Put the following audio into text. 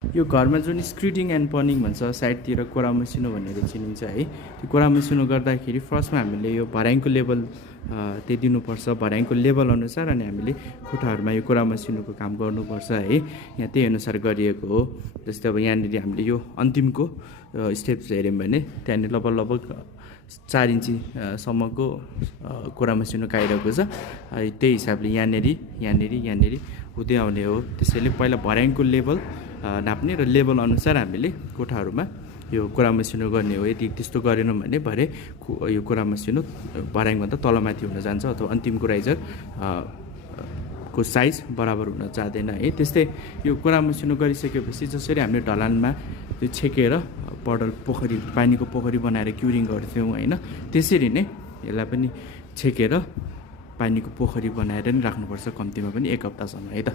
यो घरमा जुन स्क्रिडिङ एन्ड पनिङ भन्छ साइडतिर कोरा मसिनो भनेर चिनिन्छ है। त्यो कोरा मसिनो गर्दाखेरि फर्स्टमा हामीले यो भर्याङको लेभल त्यो दिनुपर्छ, भर्याङको लेभल अनुसार अनि हामीले खुट्टाहरूमा यो कोरा मसिनोको काम गर्नुपर्छ है। यहाँ त्यही अनुसार गरिएको हो। जस्तै अब यहाँनिर हामीले यो अन्तिमको स्टेप्स हेऱ्यौँ भने त्यहाँनिर लगभग 4 इन्ची सम्मको कोरा मसिनो काइरहेको छ। त्यही हिसाबले यहाँनिर हुँदै आउने हो। त्यसैले पहिला भर्याङको लेभल नाप्ने र लेभल अनुसार हामीले कोठाहरूमा यो कोरा मसिनो गर्ने हो। यदि त्यस्तो गरेनौँ भने भरे यो कोरा मसिनो भर्याङभन्दा तलमाथि हुन जान्छ अथवा अन्तिमको राइजर को साइज बराबर हुन जाँदैन है। त्यस्तै यो कोरा मसिनो गरिसकेपछि जसरी हामीले ढलानमा त्यो छेकेर पोखरी पानीको पोखरी बनाएर क्युरिङ गर्थ्यौँ होइन, त्यसरी नै यसलाई पनि छेकेर पानीको पोखरी बनाएर नि राख्नुपर्छ कम्तीमा पनि 1 हप्तासम्म है त।